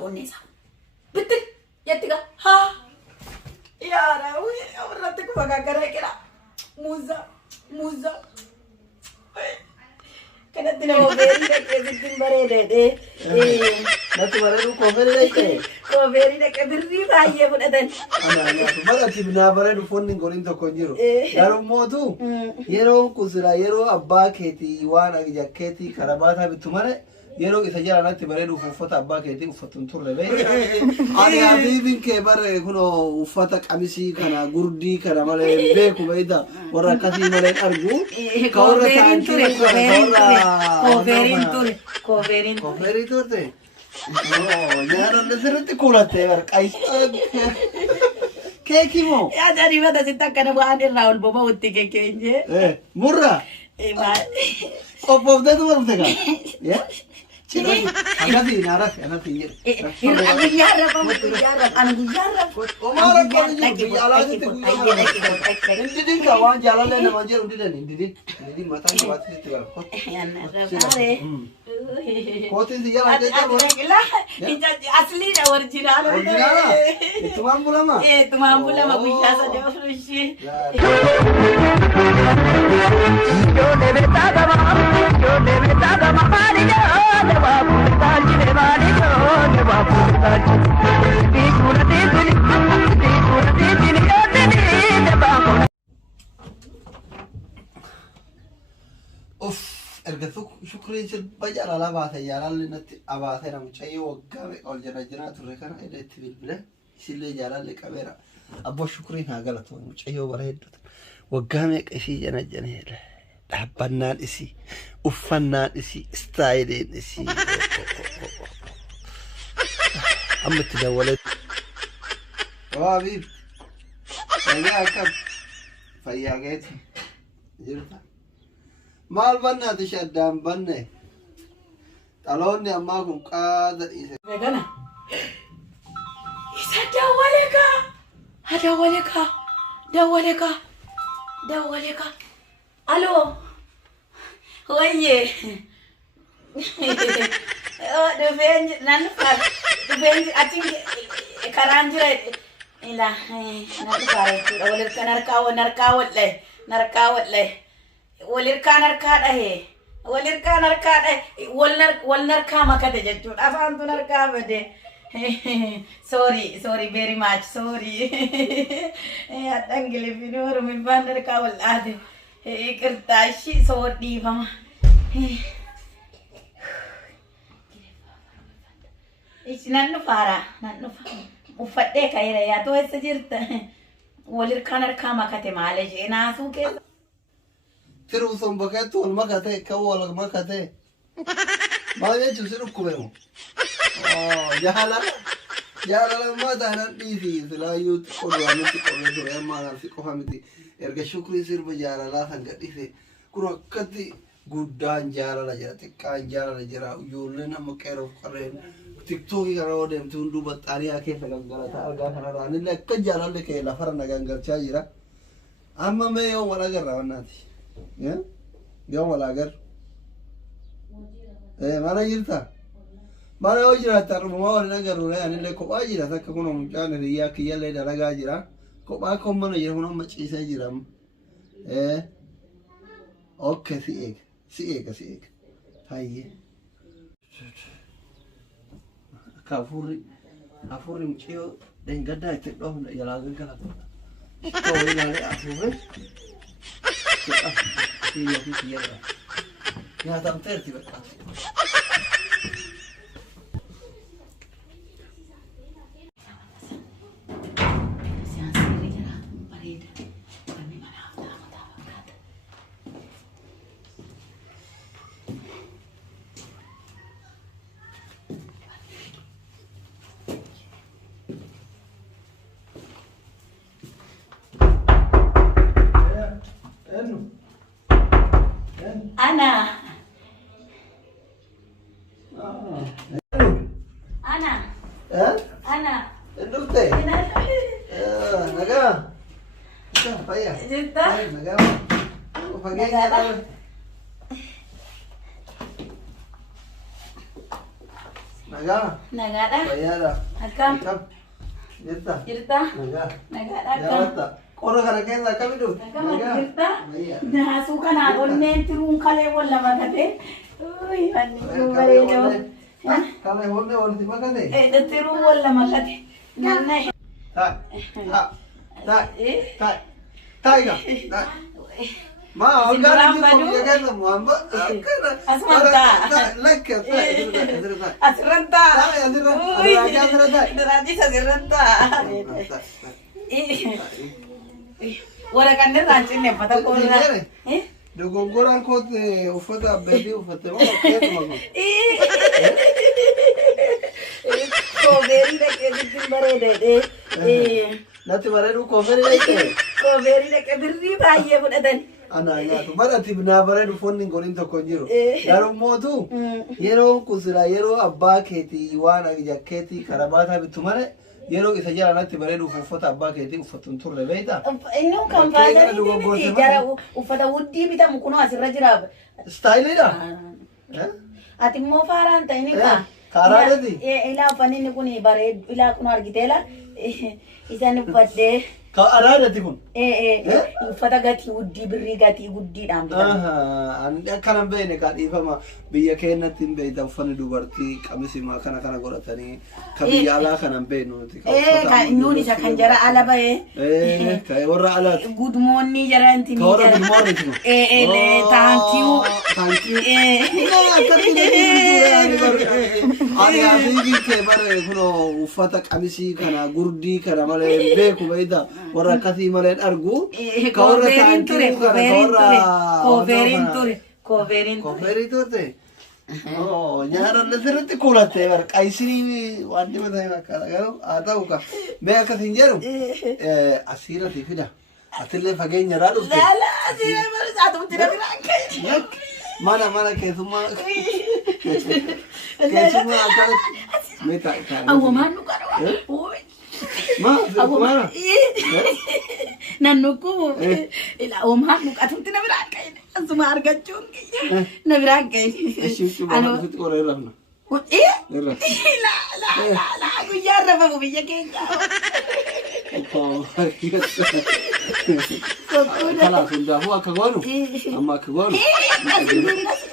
onnesa bitti yettiga ha yaara warratti kuma gaggara kira muza kanatti nama beerii dhaqee sittiin bareedee natti bareedu kooferii dhaqee birrii baay'ee fudhatan. Maqatti naa bareedu foonni goriin tokko hin jiru. Garummootu yeroo kun sila yeroo abbaa keetii waan jakkeetii karabaataa bittu malee yeroo isa jala natti bareedu uffata abbaa keetii uffatu hin turre bee. Ani habiibin kee bare kunoo uffata qamisii kana gurdii kana malee beeku beeyta warra akkasii malee argu. Kooferii turte. Nyaara sirriitti kuulattee barqaayisa. Keekii moo? Yaadanii mata sitti akkana waan irraa ol boba'utti keekeenyee. Murraa? Qophoofteetu barumte kaa? Anati naaraaf anati jedhe. Guyyaarra Omaara qoonni jiru biyya alaatitti guyyaa. Indidin kaa waan jaalallee namaan jedhu indidan indidin mataan qabaatti sitti gara. Kootiin si jala jedhamu. Asliidha warjinaala. Orjinaala? Ittumaan bulama? Ittumaan bulama guyyaa sadii of ishee. Ijoollee beektaa gama maali jaa baabur taalchine maali joo baabur taalchine tiisuura tiisini yootini baabur. Of erga shukriin sirba jaalalaa baate jaalalli natti abaate namcayyoo waggaa meeqa ol jira turre kana edda itti bilbile isillee jaalalli qabeera abbo shukriin haa galatu mucayyoo bareedduta waggaa meeqa isii janajedha. Dhabbannaan isii uffannaan isii istaayiliin isii amma itti dawwalee waabiif fayyaa akkam fayyaa geeti jirta maal bannaati shaddaan banne dhaloonni ammaa kun qaada dhiise. Kana isa dawwaleka alo oye dufeen nan far dufeen achi karaan jira ila nan fare walirka narkaa walle walirka narkaa dhahe wal narkaa makate jechuudha afaantu narkaa bade. Sorry very much sorry. Atangile finooru mi bandar ka walade. Ikirta shi so dhiifama. Nan fara uffadhee kayira yaa to essa jirta. Walirka narkaa makate maale jee naasuu keessa. Tiru son bakatu wal makate ka wal makate. Maal jechuun si dhukkubeemu. Jaalala maataan dhiisi silaayyuu qodaanitti qoree ture ammaan si qofa miti erga shukrii sirba jaalalaa kan gadhiise kun akkatti guddaan jaalala jira xiqqaan jaalala jira ijoolleen amma qeeroof qarreen tiktookii kana yoo deemte hunduu baxxaaniyaa keessa gangalataa argaa kanarraa anillee akka jaalalli kee lafarra na gangalchaa jira amma mee yoo wal agarra wannaati yoo wal agarra mana jirta. Mana yoo jiraata rumaa waliin agarru anillee kophaa jira takka kun mucaan hiriyaa kiyyallee dalagaa jira kophaa kun mana jira kun amma ciisee jira okay si eega hayyee akka hafuurri mucayyoo dheengaddaa itti dhoofne jalaa gangalata ta'uu ilaalee hafuurri kiyyadha nyaatamteerti bakka. Ana. Dukte. Naga. Paya. Jita. Naga. Pagi. Nagaa. Nagaadha. Fayyaadha. Akkam? Jirta. Jirta? Nagaa. Nagaadha akkam? Jaallatta. Qorra kana keessa akkami dhufte? Akkam jirta? Naasuu kanaan onneen tiruun kalee wal lama kate. Uy, wanni kun bareedoo. Kalee honnee walitti makate? Tiruun wal lama kate. Nanna. Taiga. Ma orgaan jiru biyya keessa muamba. Asmanta. Lakka. Asirranta. Asirranta. Daraajis asirranta. Waraqaan irraa cinne uffata koolaa. Dogoggoraan koote uffata abbeetii uffatte moo keetuma kun? Koobeerii dhaqee sittiin bareedee. Natti bareedu koobeerii dhaqee. Koobeerii dhaqee birrii baay'ee fudhatan. Ana nyaatu barati naa bareedu foonni goriin tokko hin jiru. Garummootu yeroo kun sila yeroo abbaa keetii waan jakkeetii karabaataa bittu malee yeroo isa jala natti bareeduuf uffata abbaa keetii uffattuun turre beektaa? Inni kan faayidaan jara uffata wuddii bitamu kunoo asirra jira. Istaayiliidha? Ati immoo faaraan ta'e ni kaa. Kaaraadhati? Ilaa uffanni inni kun bareedu ilaa kun argiteela isaan uffadhee. Ka araadati kun? Uffata gatii wuddii birrii gatii guddiidhaan bitamu. Ani akkanan beekne ka dhiifama biyya keenyatti hin beekta uffanni dubartii qamisimaa kana godhatanii ka biyya alaa kanan beeknu nuti. Nuun isa kan jara ala bahee. Ka warra alaati. Gudmoonni jara inti Ka warra gudmoonni tinu. Taankiyuu. Ani abiibii kee bare kunoo uffata qamisii kana gurdii kana malee beeku beekta. Warra akkasii malee argu. Ka warra taankiyuu kana ka warra. Koobeeriin turte. Nyaara sirriitti kuulatte bara qaysiriin waan dibatame fakkaata garuu haa ta'u ka mee akkasiin jedhu asiirratti fida. Atillee fageenya irraa dhufte. Asiirra barreessaatuutti na biraan ka'e. Mana keessummaa akkanatti mee taa'e. Awwamaan nu qara. Mana? Nannuku awwamaan nu qatuutti na biraan ka'e. Asuma argachuun na biraan ka'e. Ishii ofitti qoree rafna. Guyyaa rafamu biyya keenya. Kalaaf hundaafuu akka goonu amma akka goonu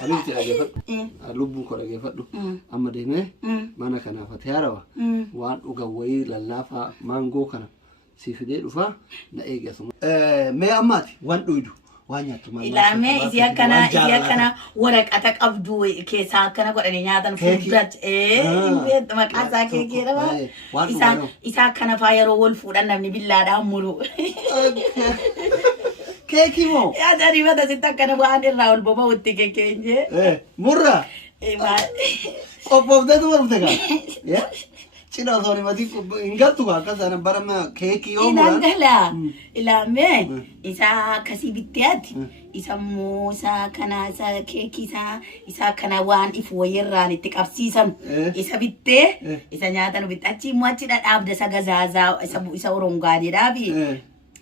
habiibti dhageeffadhu lubbuun koo dhageeffadhu amma deemee mana kanaaf ati haarawa waan dhugan wayii lallaafaa maangoo kana si fidee dhufaa na eegasuma. Mee ammaati waan dhuydu waan nyaattu maal ilaamee isii akkana waraqata qabdu keessaa akkana godhanii nyaatan fuuldratti maqaan isaa keekeedha isaa akkana faa yeroo wal fuudhan namni billaadhaan muru. Keekii moo? Yaada dibata sitti akkana waan irraa ol boba'utti keekeenyee. Murraa? Qophoofteetu barumte kaa? Cina osoo himati hin galtu kaa akka sana barama keekii yoo muran. Inaan ilaamee isaa akkasii bitteeti. Isa immoo isaa kana isa keekii isaa kana waan ifu wayirraan itti qabsiisan isa bittee isa nyaatan bitte achi immoo achi dhadhaabda isa gazaazaa isa orongaadheedhaa fi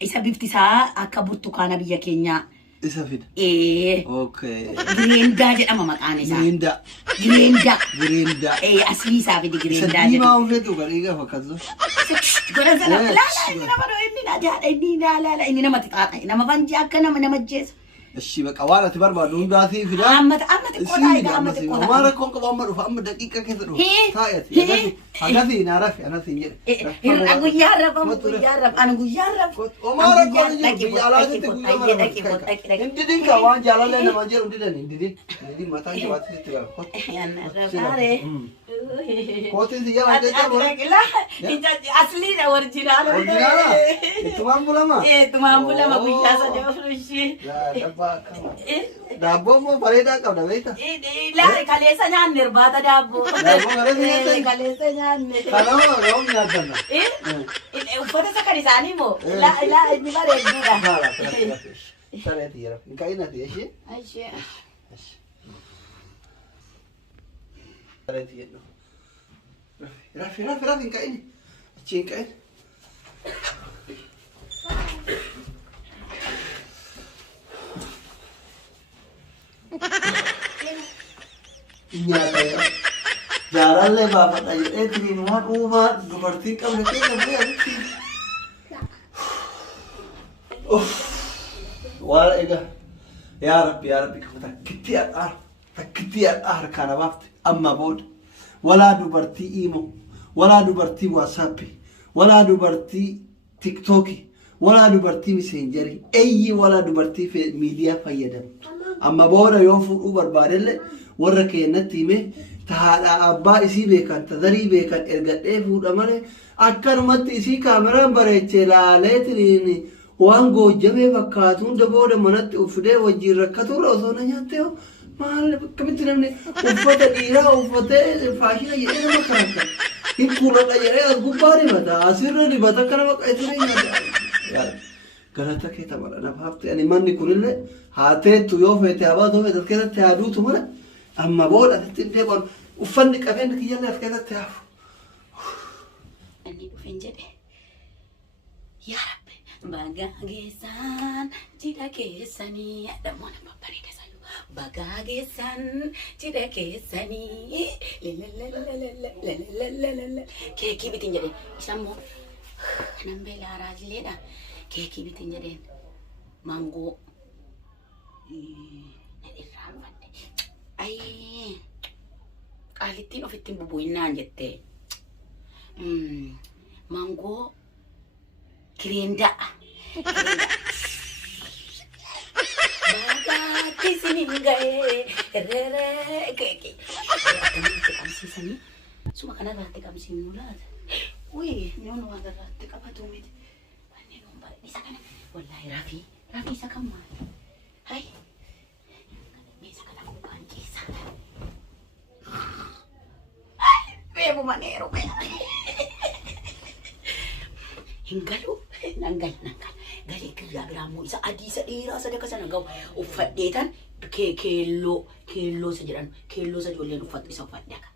isa bifti isaa akka burtukaana biyya keenyaa. Isa fida. Okay. Giriindaa jedhama maqaan isaa. Giriindaa. Asii isaa fidi giriindaa jedhama. Diimaa ulfeetu garii gaafa akkasuma. Godhan sana laala inni nama dhoo inni na jaadha inni laala inni nama xixaaxa nama banjii akka nama jeessa. Eshi baqa waan ati barbaadu hundaasii fida. Amma xiqqoodhaa amma xiqqoodhaa. Waan rakkoon qabu amma dhufa amma daqiiqa keessa dhufa. Taa'eeti. Akkasii naa rafe anasiin jedhe. Guyyaa rafa ani guyyaa rafa. Omaa rakkoon hin jiru biyya alaatitti guyyaa mara. Hindidin kaa waan jaalallee namaan jedhu hindidin hindidin mataan jabaatti sitti gara. Kootiin si jala jecha bora. Asliidha warjinaala. Warjinaala? Ittumaan bulama? Ittumaan bulama guyyaa sadii of ishee. Daabboon moo bareedaa qabda beekta? Ilaali kaleessa nyaanne irbaata daabboo. Daabboo kaleessa nyaatan? Kaleessa nyaanne. Kanamoo yoo nyaatanna? Uffata isa kan isaanii moo? Inni bareedduudha. Maala sareeti jira. Hin ka'inati ishee? Ishee. Sareeti jedhu. Rafi hin ka'ini. Achi hin ka'ini. Nyaata Jaarallee baafadha jedheetiin waan uumaa dubartiin qabne keessa bu'ee waan egaa yaa rabbi takkitti harkaa kana baafte amma booda walaa dubartii imo walaa dubartii waasaappi walaa dubartii tiktooki walaa dubartii miseenjarii eyyi walaa dubartii miidiyaa fayyadamtu amma booda yoo fuudhuu barbaadelle warra keenyatti hime tahaadha abbaa isii beekan tadarii beekan ergadhee fuudha malee akkanumatti isii kaameraan bareechee laaleetiin waan goojjamee fakkaatu hunda booda manatti uffidee wajjiin rakkatuudha osoo na nyaattee maal akkamitti namni uffata dhiiraa uffatee faashina jedhee nama karaakka hin kuuladha jedhee as gubbaa dibata asirra dibata akka nama qayyatanii nyaata galata kee tamadha nafaafte ani manni kunillee haateettu yoo feete habaatoo feete as keessatti haaduutu mala amma booda asitti hin deebi'an uffanni qabeenyi kiyyallee as keessatti haafu. Inni dhufeen jedhe yaa rabbi bagaageessaan cidha keessanii adammoo nama bareeda sayyuu bagaageessaan cidha keessanii keekii bitiin jedheen isammoo nan beela araajilleedha keekii bitiin jedheen maangoo nan irraanfadhe ayee qaalittiin ofittiin bubu'innaan jettee mango kirinda bagatti siningae rere keki kamsisani suma kana rati kamsin mulat ui nyono ada rati kapatu mit bani nomba bisa kana wallahi rafi sakama hai bisa kana kupanjisa bebo manero hingalu nanggal gali kira biramu isa adi sa dira sa deka sana gaw uffadeetan kello sa jedhan kello sa jolleen uffatu isa uffadde akka